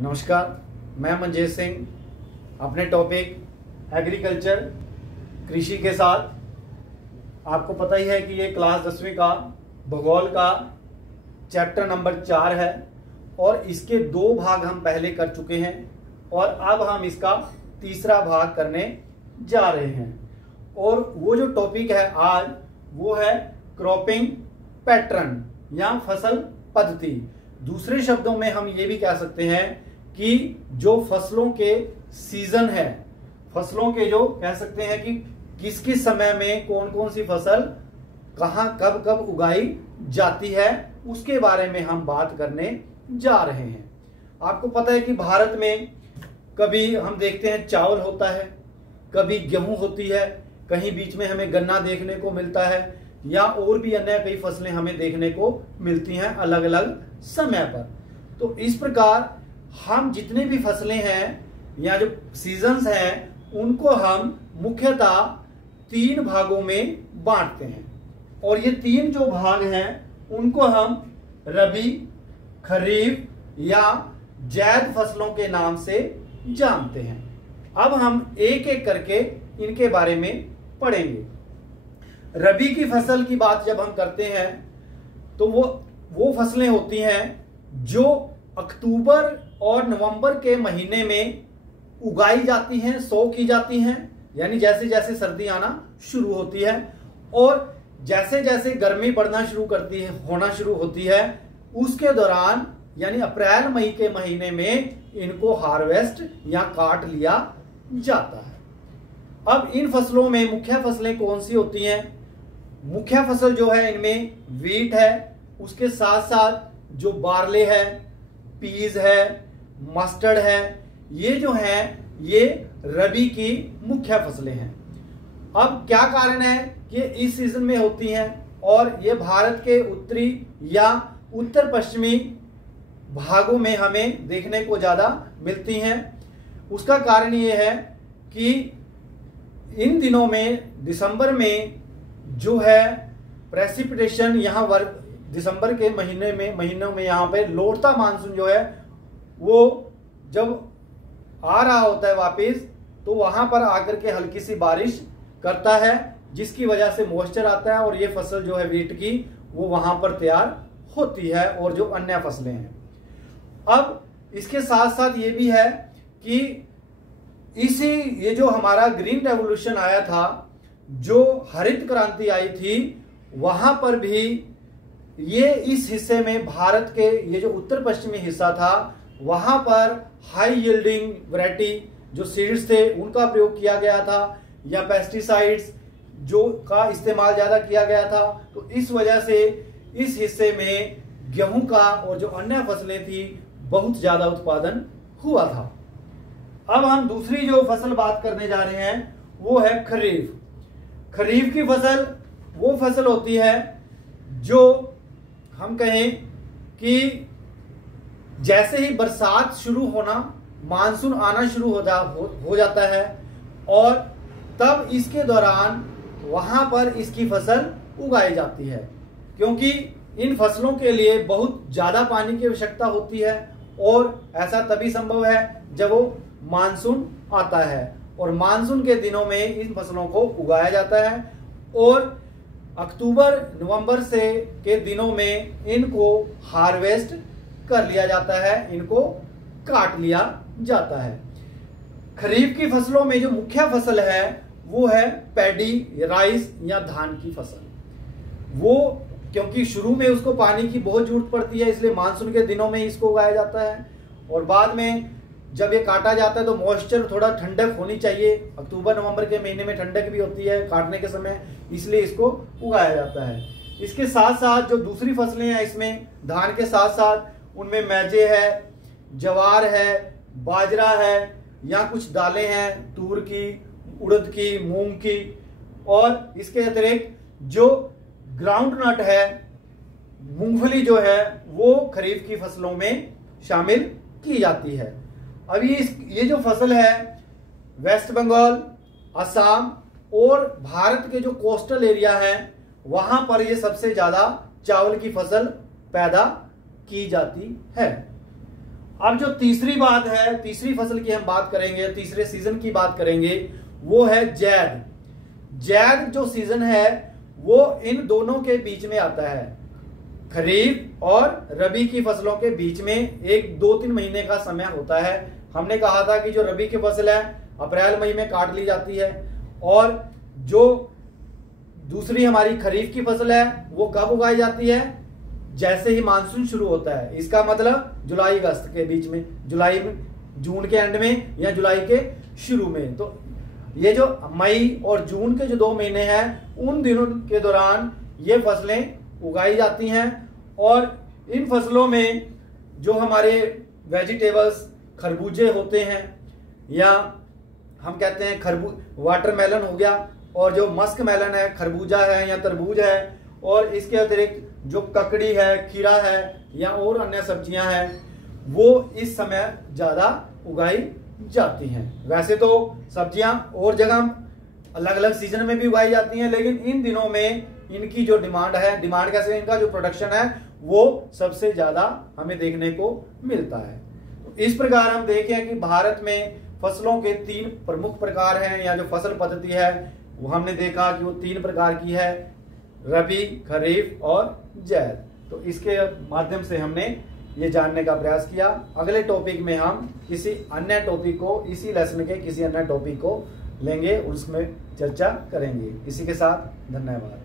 नमस्कार, मैं मनजीत सिंह अपने टॉपिक एग्रीकल्चर कृषि के साथ। आपको पता ही है कि ये क्लास 10वीं का भूगोल का चैप्टर नंबर 4 है और इसके 2 भाग हम पहले कर चुके हैं और अब हम इसका तीसरा भाग करने जा रहे हैं। और वो जो टॉपिक है आज वो है क्रॉपिंग पैटर्न या फसल पद्धति। दूसरे शब्दों में हम ये भी कह सकते हैं कि जो फसलों के सीजन है, फसलों के जो कह सकते हैं कि किस किस समय में कौन कौन सी फसल कहां कब कब उगाई जाती है, उसके बारे में हम बात करने जा रहे हैं। आपको पता है कि भारत में कभी हम देखते हैं चावल होता है, कभी गेहूं होती है, कहीं बीच में हमें गन्ना देखने को मिलता है या और भी अन्य कई फसलें हमें देखने को मिलती हैं अलग अलग समय पर। तो इस प्रकार हम जितने भी फसलें हैं या जो सीजन्स हैं उनको हम मुख्यतः 3 भागों में बांटते हैं और ये 3 जो भाग हैं उनको हम रबी, खरीफ या जैद फसलों के नाम से जानते हैं। अब हम एक एक करके इनके बारे में पढ़ेंगे। रबी की फसल की बात जब हम करते हैं तो वो फसलें होती हैं जो अक्टूबर और नवंबर के महीने में उगाई जाती हैं, सो की जाती हैं, यानी जैसे जैसे सर्दी आना शुरू होती है और जैसे जैसे गर्मी बढ़ना शुरू करती है, होना शुरू होती है, उसके दौरान यानी अप्रैल मई के महीने में इनको हार्वेस्ट या काट लिया जाता है। अब इन फसलों में मुख्य फसलें कौन सी होती हैं? मुख्य फसल जो है इनमें वीट है, उसके साथ साथ जो बार्ले है, पीज है, मस्टर्ड है, ये जो हैं ये रबी की मुख्य फसलें हैं। अब क्या कारण है कि इस सीजन में होती हैं और ये भारत के उत्तरी या उत्तर पश्चिमी भागों में हमें देखने को ज्यादा मिलती हैं। उसका कारण ये है कि इन दिनों में दिसंबर में जो है प्रेसिपिटेशन यहाँ दिसंबर के महीनों में यहाँ पे लौटता मानसून जो है वो जब आ रहा होता है वापस, तो वहां पर आकर के हल्की सी बारिश करता है जिसकी वजह से मॉइस्चर आता है और ये फसल जो है वीट की वो वहां पर तैयार होती है और जो अन्य फसलें हैं। अब इसके साथ साथ ये भी है कि ये जो हमारा ग्रीन रेवोल्यूशन आया था, जो हरित क्रांति आई थी, वहां पर भी ये इस हिस्से में भारत के ये जो उत्तर पश्चिमी हिस्सा था वहां पर हाई यील्डिंग वैरायटी जो सीड्स थे उनका प्रयोग किया गया था या पेस्टिसाइड्स जो का इस्तेमाल ज्यादा किया गया था। तो इस वजह से इस हिस्से में गेहूं का और जो अन्य फसलें थी बहुत ज्यादा उत्पादन हुआ था। अब हम दूसरी जो फसल बात करने जा रहे हैं वो है खरीफ। खरीफ की फसल वो फसल होती है जो हम कहें कि जैसे ही बरसात शुरू होना, मानसून आना शुरू हो जाता है और तब इसके दौरान वहां पर इसकी फसल उगाई जाती है, क्योंकि इन फसलों के लिए बहुत ज्यादा पानी की आवश्यकता होती है और ऐसा तभी संभव है जब वो मानसून आता है और मानसून के दिनों में इन फसलों को उगाया जाता है और अक्टूबर नवंबर से के दिनों में इनको हार्वेस्ट कर लिया जाता है, इनको काट लिया जाता है। खरीफ की फसलों में जो मुख्य फसल है वो है पैडी, राइस या धान की फसल। वो क्योंकि शुरू में उसको पानी की बहुत जरूरत पड़ती है इसलिए मानसून के दिनों में इसको उगाया जाता है और बाद में जब ये काटा जाता है तो मॉइस्चर थोड़ा ठंडक होनी चाहिए। अक्टूबर नवंबर के महीने में ठंडक भी होती है काटने के समय, इसलिए इसको उगाया जाता है। इसके साथ साथ जो दूसरी फसलें हैं इसमें धान के साथ साथ उनमें मैजे है, जवार है, बाजरा है या कुछ दालें हैं तूर की, उड़द की, मूंग की और इसके अतिरिक्त जो ग्राउंड नट है, मूंगफली जो है वो खरीफ की फसलों में शामिल की जाती है। अभी ये जो फसल है वेस्ट बंगाल, असम और भारत के जो कोस्टल एरिया है वहां पर ये सबसे ज्यादा चावल की फसल पैदा की जाती है। अब जो तीसरी बात है, तीसरी फसल की हम बात करेंगे, तीसरे सीजन की बात करेंगे, वो है जैद। जैद जो सीजन है वो इन दोनों के बीच में आता है, खरीफ और रबी की फसलों के बीच में एक 2-3 महीने का समय होता है। हमने कहा था कि जो रबी की फसल है अप्रैल मई में काट ली जाती है, और जो दूसरी हमारी खरीफ की फसल है वो कब उगाई जाती है, जैसे ही मानसून शुरू होता है। इसका मतलब जुलाई अगस्त के बीच में, जुलाई में, जून के एंड में या जुलाई के शुरू में। तो ये जो मई और जून के जो 2 महीने हैं उन दिनों के दौरान ये फसलें उगाई जाती हैं। और इन फसलों में जो हमारे वेजिटेबल्स खरबूजे होते हैं, या हम कहते हैं वाटरमेलन हो गया, और जो मस्क मेलन है, खरबूजा है या तरबूज है, और इसके अतिरिक्त जो ककड़ी है, खीरा है या और अन्य सब्जियां हैं, वो इस समय ज्यादा उगाई जाती हैं। वैसे तो सब्जियां और जगह अलग अलग सीजन में भी उगाई जाती हैं, लेकिन इन दिनों में इनकी जो डिमांड है, डिमांड कैसे, इनका जो प्रोडक्शन है वो सबसे ज्यादा हमें देखने को मिलता है। तो इस प्रकार हम देखें कि भारत में फसलों के 3 प्रमुख प्रकार हैं, या जो फसल पद्धति है वो हमने देखा कि वो 3 प्रकार की है, रबी, खरीफ और जैद। तो इसके माध्यम से हमने ये जानने का प्रयास किया। अगले टॉपिक में हम किसी अन्य टॉपिक को, इसी लेसन के किसी अन्य टॉपिक को लेंगे, उसमें चर्चा करेंगे। इसी के साथ धन्यवाद।